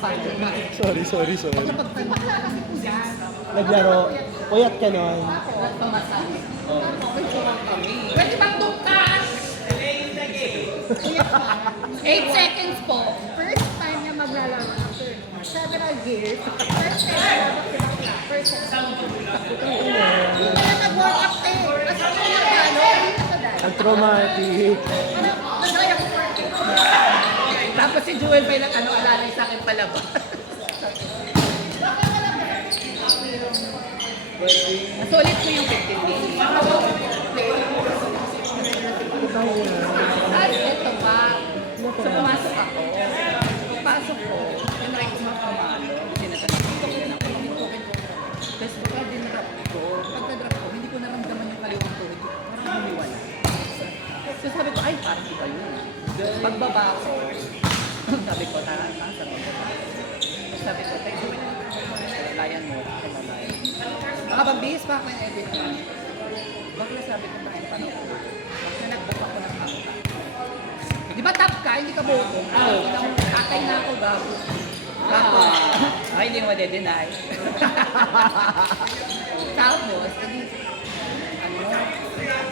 Pagod na. Sorry. Pag napagtanong. Kasi po yan. Naglaro. Puyat ka nun. Nagpamasahe. Pwede bang dugtas? 8 seconds po. First time niya maglalaro after several years. First time niya maglalaro. First time. Hindi na nag-work up eh. Kasi hindi na gano. Hindi na sadal. Ang traumatic. Ano? Nagaya ko for it. Tapos si Jewel pa yung alalay sa akin palabas. Sulit ko yung 15 days. Ay, ito pa. So, pumasok ako. Pagpasok ko, yung right mo pumalo. Sinatanong ko yan ako. Tapos pagka dinrap ko, pagka-drop ko, hindi ko naramdaman yung kaliwang tuhod ko. Parang humiwala. So sabi ko, ay, parang iba yun. Pagbaba ko, sabi ko, taas sa mga. Sabi ko, tayo, layan mo. Nakapag-bihis pa ako yung everything. Bakla sabi ko, tayo, paano ko? Bakla nag-book ako ng pangka. Di ba top ka? Hindi ka boto. Atay na ako, bago. Tapos, ay, hindi mo de-deny. Tapos, ano,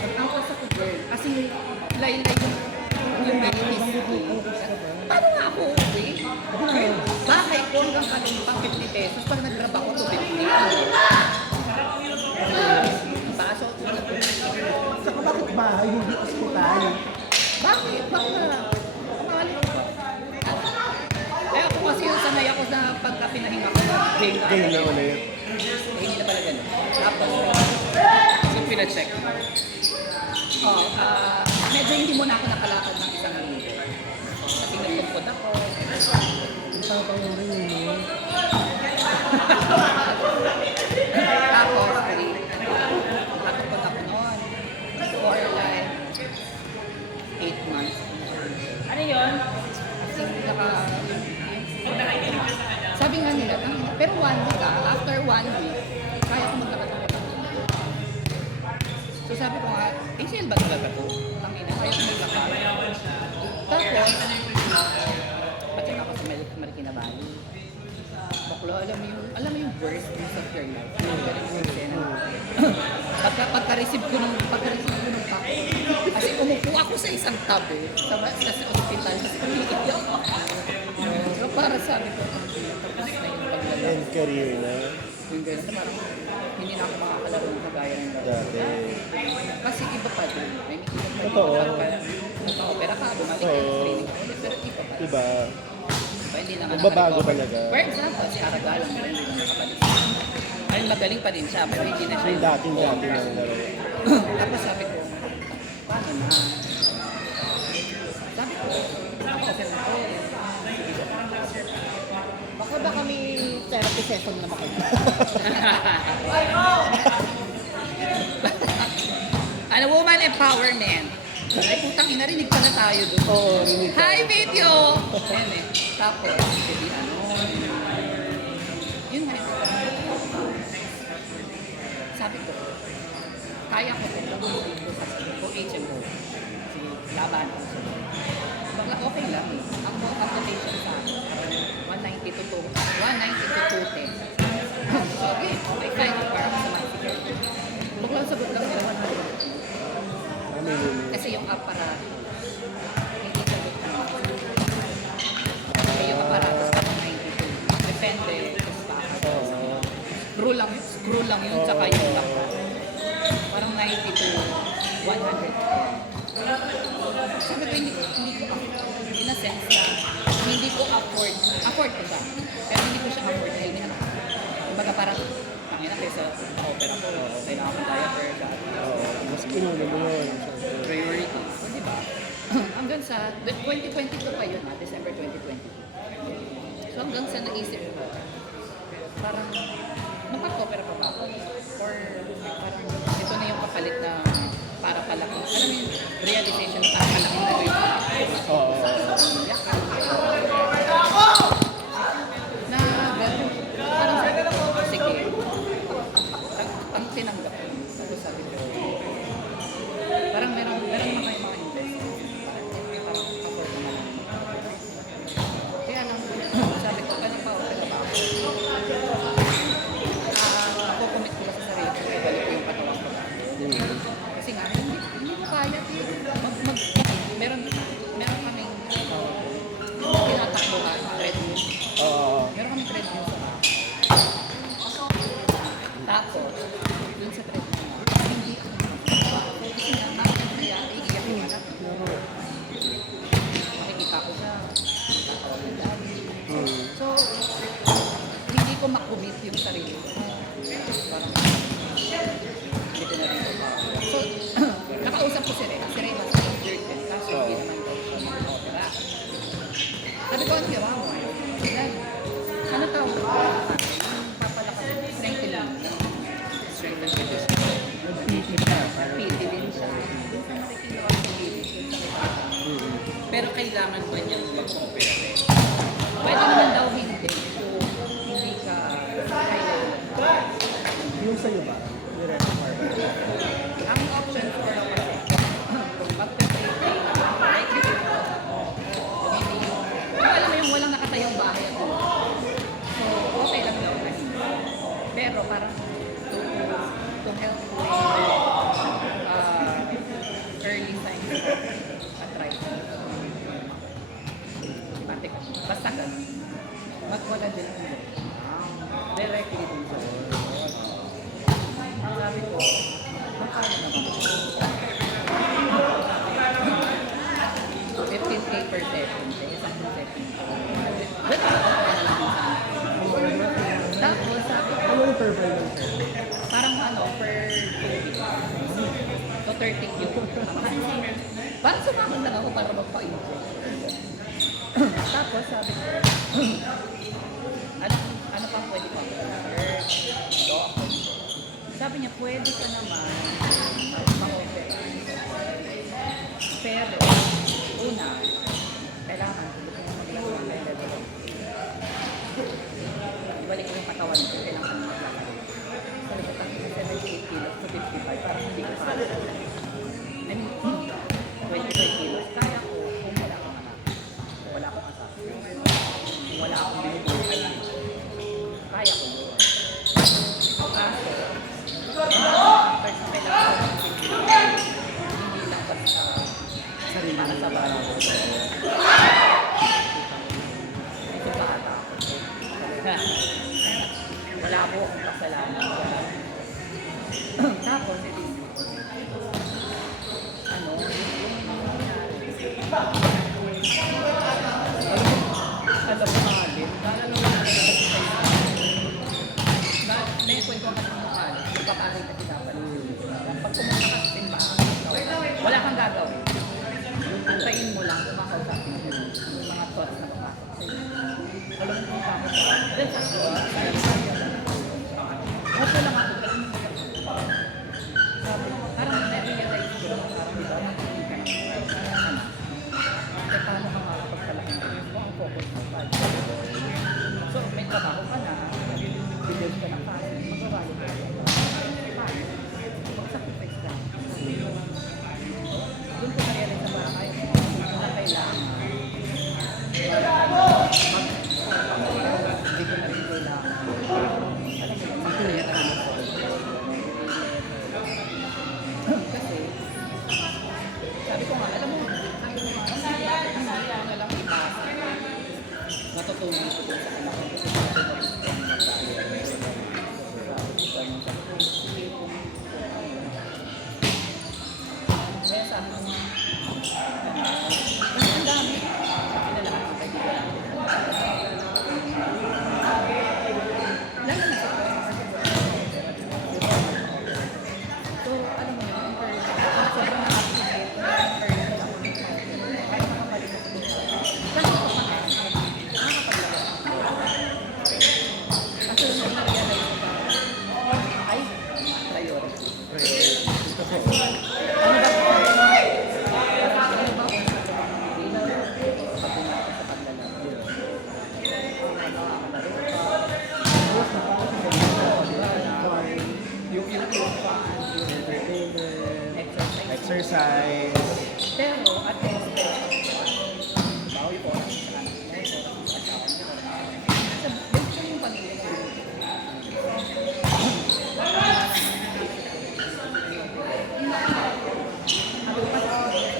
pagtangkas ako, girl. Kasi laylay yung medicine. Paano nga ako uwi? Bakit ko hanggang kalumpang 50 pesos pag nag-grab ako to 50? Paso. Saka bakit bahay, hindi ospital? Bakit? Bakit? Eh ako kasi yung sanay ako na pagka pinahinga ko. Game na ulit. Hindi na pala ganun. Tapos, yung pina-check. Medyo hindi mo na ako nakalakad ng isang linggo. Kasi nagtungkod ako. Ang tapang mo rin yun. Tapos, natungkod ako noon. For like 8 months. Ano yun? Kasi sabi nga nila, pero 1 week after 1 week, kaya ko maglakad. So sabi ko nga, ACL ba talaga to? Tangina, kaya ko maglakad. Tapos, pacheck ako sa Marikina Valley. Baklo, alam mo yung worst news of your life. Ganun yung eksena. Pagka-receive ko ng pack, kasi umupo ako sa isang tabi sa ospital kasi umiiyak ako. So para sabi ko, tapos na yung paglalaro. End career na. Yung gano'n, parang hindi na ako makakalaro ng kagaya ng laro. Dati. Kasi iba pa din. May iba pa din. Totoo. Nagpa-opera ka, bumalik ka yung training ka ulit, pero iba pa. Diba? Diba, hindi naman Magbabago naka-recover. talaga. For example, si Aragalang, pero hindi na nakabalik. Ay, magaling pa din siya, pero hindi na siya Yung dating-dati na laro. Tapos sabi ko, paano na? Sabi ko, ako kasi ako, Baka ba kami therapy session na makita? ano, woman empowerment. Ay, putang ina, rinig pa na tayo doon. Oo, rinig ka. Hi, video! Ayan eh. Tapos, hindi ano, yun nga ito. Sabi ko, kaya ko dito sa HMO. Si Laban. Bakla, okay lang. Ang quotation sa akin, 190 to 210. Sabi, okay, fine. Para sa mga security. Bakla, sagot lang nila 100. Kasi yung aparato, hindi sagot na. Kasi yung aparato sa 92. Depende. Screw lang yun, tsaka yung lock. Parang 90 to 100. Sabi ko, hindi ko in a sense na hindi ko afford ko siya. Pero hindi ko siya afford dahil may anak. Kumbaga parang, tangina kaysa opera ko, kailangan ko diaper, Mas pinuna mo yun. priority. So, di ba? Hanggang sa 2022 pa yun, December 2022. So hanggang sa naisip ko, parang makakopera pa ba ako? Or parang ito na yung kapalit na para palaki. Alam mo yung realization na para palaki na rin. Oo. Na parang sabi ko, sige, ang tinanggap ko. Tapos sabi ko, parang meron mga investment. Parang afford naman. Kaya lang, sabi ko, Dad, ano tawag ko? Papalakas, strengthening. Strengthening. Nag-PT pa. Parang PT din siya. Nakikilo ako sa baby. Pero kailangan ba niyang mag-operate? Pwede naman daw hindi kung hindi ka kailangan. yung sa'yo ba? I-require. Ang option ko lang kasi, kung magpe-pray like this, hindi yung, alam mo yung walang nakatayong bahay ako. So, okay lang daw kasi. Pero parang to help with early signs of arthritis. Basta ganun. Magwala din ang ulo. Directly din sa ulo. Ang sabi ko, magkano naman? 15K per session. Isang session. But, tapos sabi ko, Ano yung per month? parang ano, per 2 weeks. So 30Q. Parang sumakot lang ako para magpa-inject. Tapos sabi ko, ano pa pwede pa? So ako. Sabi niya, pwede ka naman ma-open. Pero, una, kailangan tulungan mo lang ang level. Ibalik ko yung katawan ko, kailangan mo maglakad. Sabi ko, tapos na 78 kilos to 55, parang hindi ko kaya. I mean, 25 kilos, kaya ko kung wala akong anak. Kung wala akong asawa. Kung wala akong binubuhay. Kaya ko yun. Kaso, kailangan ko hindi lang basta Sarili para sa mo. bago. Ito ba ata? Wala po akong kasalanan. Tapos, edi, ano, alam mo nga din, parang nung may kwento ka sa mga kalit, ipapakita kasi dapat. Pag pumunta ka sa simbahan, wala kang gagawin. Antayin mo lang, kumakausapin mo yung mga thoughts na papasok sa'yo. Alam mo kung tapos ka. Then sa suwa, okay lang ako. Sabi, parang na-realize ko, parang di ba, hindi ka na. Kasi paano ka makakapagpalaki mo? Ang focus mo pa. So, may trabaho ka na, bigyan ka ng kasi, magbabago ka. Paano? Mag-sacrifice ka. Doon ko na-realize na parang kayo na kailangan. Hindi ko na rin kailangan. Alam mo, hindi ko na kasi, sabi ko nga, alam mo, hindi ako na lang ipasa. Natutunan ko dun sa anak ko. Kaya sabi ko, ang dami. Pinalahat ko kayo. Lalo na sa so, alam mo yun, sobrang nakakasip, kahit makapalimutan ko siya. Kasi nakakapaglaro. Kasi nung na-realize ko ba, ay, priority. Ano ba? Ano ba? Exercise. Pero, at the end of the day, bawal po sa anak mo, sa asawa mo. Sa best ko yung pamilya ko. Ako pa sa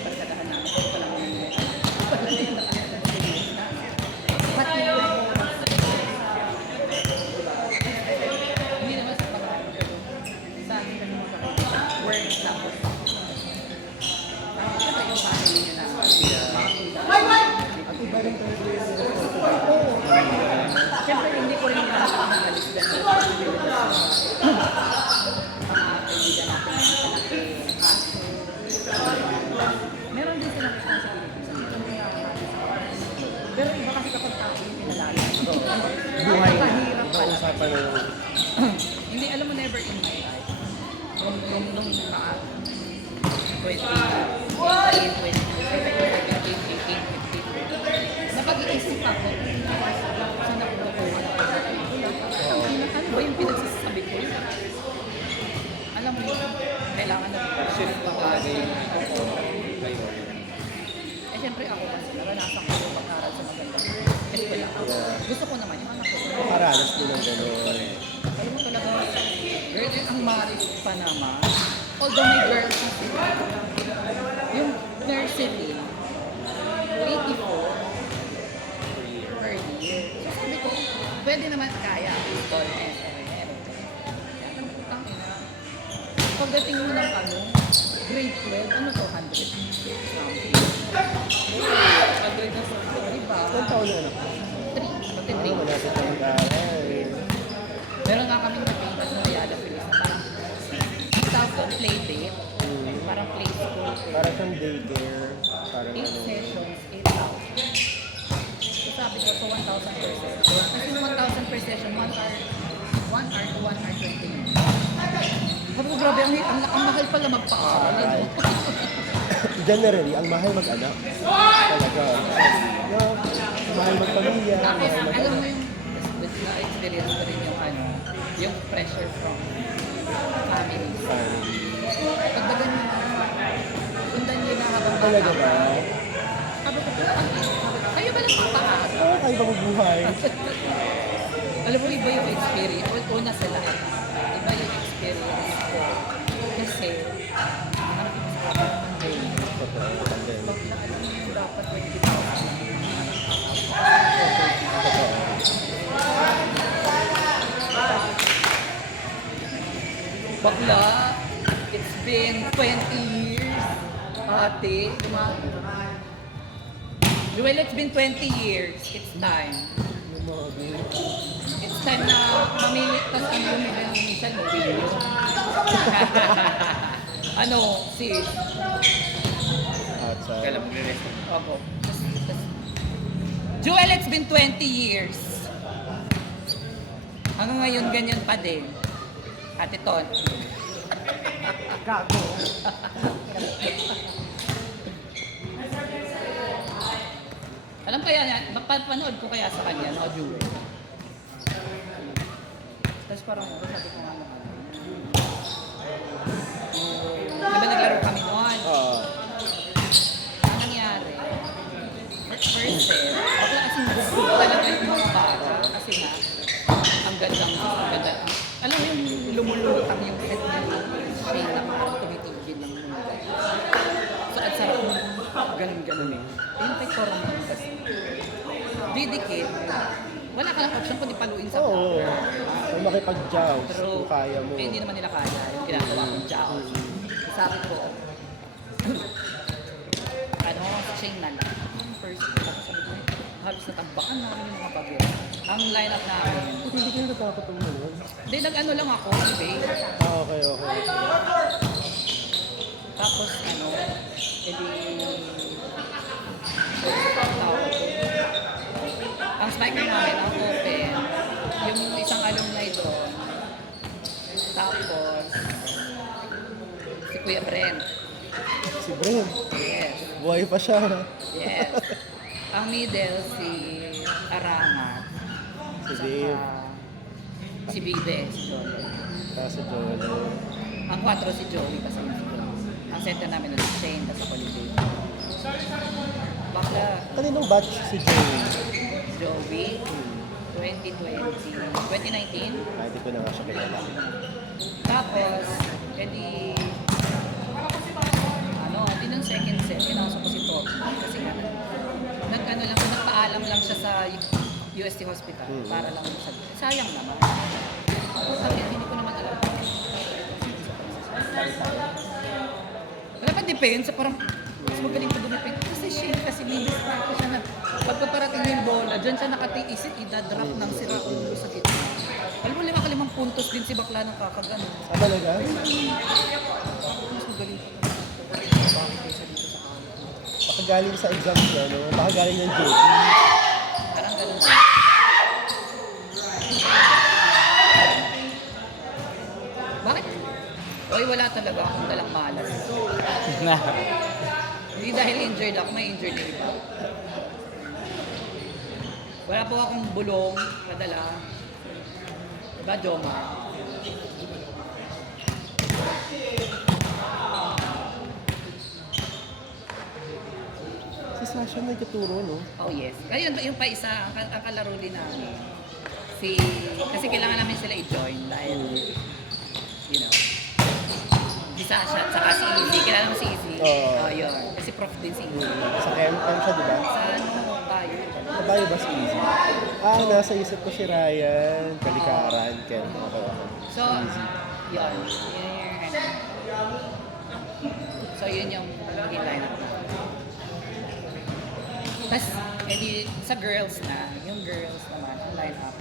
pagsagahan namin, ito pa lang yung pala na yung pati yung hindi naman sa pagkakas. Sa amin na mga work tapos. Kasi yung family nyo na Buhay na. Napakahirap Ibang pala. usapan na yun. Hindi, alam mo, never in my life. Nung 18, napag-iisip ako, saan ako nakuha na ano ba yung pinagsasabi ko? Alam mo yun, kailangan na shift pa talaga yung eh, syempre ako kasi naranasan ko yung pag-aral sa magandang eskwela. Gusto ko naman yung anak ko. Makaranas din ng gano'n. Alam mo talaga, girl, ang maris pa naman. Although may girls na sila, yung nursery, 84 per year. So sabi ko, pwede naman kaya. Baseball, pagdating mo ng ano, grade 12, ano to, 100 something. 100 na something, diba? Ilang taon na anak? 3, pati 3. Wala sa pag-aaral. Meron nga kaming napitas na Ayala Feliz na parang tawag doon, play date. Parang play school. Parang siyang daycare. Parang 8 ano. sessions, 8,000. So sabi ko, so 1,000 per session. Kasi yung 1,000 per session, 1 hour to 1 hour 20 minutes. Sabi ko, grabe, ang mahal pala magpa-aral. Ay. Generally, ang mahal mag-anak. Talaga. Yeah, mahal magpamilya. Tapos, mahal alam mo mag-anak. yung na-experience ko rin yung ano, yung pressure from family. Family. Pagdagan nyo na, sundan nyo na habang Talaga ba? Sabi ko, kayo ba nagpapaaral? Oo, kayo ba mabuhay? Alam mo, iba yung experience. Una sa lahat. Iba yung experience ko. Kasi, harap yung sa kapag ng day. Totoo, pandemic. Pag na alam mo, dapat 20,000. Totoo. Bakla, it's been 20 years. Ate, Joel, it's been 20 years. It's time. Yung mga ganyan. It's time na mamili. Tapos ang bumili ng minsan, mabili. Ano, sis? Outside. Kailan magre-rest? Opo. Joel, it's been 20 years. Hanggang ngayon, ganyan pa din. Ate Ton. Gago. Alam kaya yan, panood ko kaya sa kanya, no, Joel. Tapos parang, sabi ko nga naman. Diba naglaro kami noon? Oo. Ang nangyari, first set, bakla kasing gusto talaga yung mga bata. Kasi nga, ang ganda. Alam mo yung lumulutang yung set niya, shade na parang tumitigil ng mundo. So, at sarap mo, ganun-ganun eh. Yung pectoral mo kasi, didikit, wala ka lang option kundi paluin sa Oo. flower. Kung makipag-joust, Pero, kung kaya mo. hindi naman nila kaya yung ginagawa kong jowl. Sabi ko, ano, chain na lang. First, tapos sabi ko, halos natambakan namin yung mga bagay. Ang line-up namin. Hindi ka na natakot ang ano. Hindi, nag-ano lang ako, eBay. Ah, okay. Tapos, ano, edi, ang speaker namin, ang open, yung isang alumni doon. Tapos, si Kuya Brent. Si Bren, Yes. buhay pa siya. Yes. Ang middle, si Aramat. Si Dave, Si Bide, si Jolo. si Jolo. Ang 4 si Joey kasi si Joey. Ang center namin na si Shane, tapos ako ni Dave. Bakla, Kaninong batch si Joey? Joey, 2020, 2019. Ah, hindi ko na nga siya kilala. Tapos, edi, ano, di ng second set, kinasok ko si Top. Kasi nga, nag-ano lang, nagpaalam lang siya sa UST Hospital para lang sa sayang naman. Tapos sabi, hindi ko naman alam. Wala pa depensa, parang mas magaling ko dumipin. Kasi Shane, kasi may distract siya na pagpaparating yung bola, dyan siya nakatiis, idadrop ng sira ulo sa gitna. Alam mo, 5 puntos din si Bakla ng kakagano. Ah, talaga? Mas magaling ko. Bakit kaysa dito sa amin? Baka galing sa exam niya, no? Baka galing ng JP. Parang ganun. talaga akong dalang malas. Hindi dahil injured ako, may injured na iba. Wala po akong bulong, padala. Diba, Joma? Si Sasha may katuro, no? Oh yes. Ayun, yung pa isa, ang kalaro din namin. Kasi kailangan namin sila i-join dahil, you know, si Sasha at saka si Izzy. Kailangan mo si Izzy. Oo. Oh, yun. Kasi prof din si Izzy. Sa KMM siya, di ba? Sa ano, tayo. Kabayo ba si Easy? Nasa isip ko si Ryan, Kalikaran, Ken. Okay. So, yun. So, yun yung magiging lineup na. Tapos, edi, sa girls na, yung girls naman, ang lineup.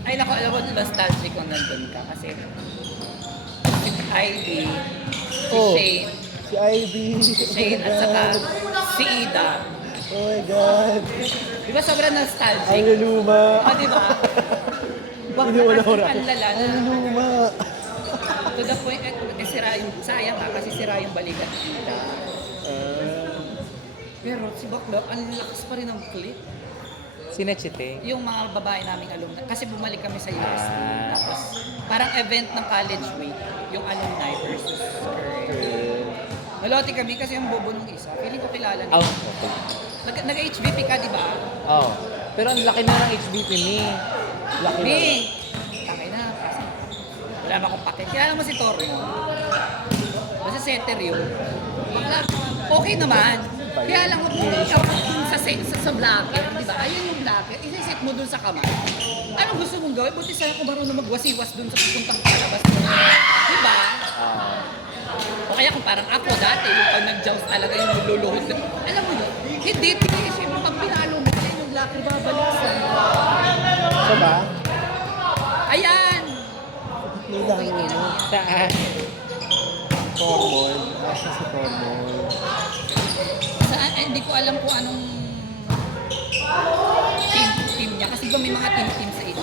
Ay, naku, alam mo, nostalgic kung nandun ka. Kasi, si Ivy, si Oh. Shane, Si Ivy. si Shane, at saka si Ida. Oh my God. Di ba sobrang Ang nostalgic? luma. Ah, di ba? Inuuna ko na. Ang lala na. Ang luma. To the point, sira yung, sayang ha, kasi sira yung balikat kita. Pero si Bakla, ang lakas pa rin ng clip. Sinechite. Yung mga babae naming alumni, kasi bumalik kami sa UST. Tapos, parang event ng college week, yung alumni versus current. Naloti kami kasi yung bobo nung isa. Feeling ko kilala niya. Oh, okay. Nag-HVP ka, di ba? Oh. Pero ang laki na ng HBP ni. Laki na. Me! Takay na, kasi wala na akong pakit. Kilala mo si Tormo? Basta setter yun. Okay naman. Kaya lang sa blacker, di ba? Ayun yung blacker, isisit mo dun sa kamay. Anong gusto mong gawin? Buti sana kung marunong magwasiwas dun sa pupuntang palabas mo. Di ba? O kaya kung parang ako dati, yung pag nag-joust talaga yung magluluhod. Alam mo yun? Hindi, siyempre pag pinalo mo, ayun yung blacker, babalik sa Siya ba? Ayan! May dahil mo. Saan? Tormon. Siya si Tormon. Hindi ko alam kung anong team niya. Kasi ba may mga team sa HB.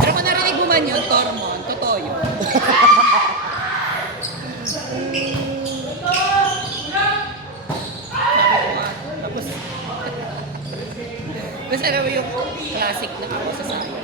Pero kung narinig mo man yun, Tormon, totoo yun. Tapos, basta alam mo yung classic na ako sa sayo.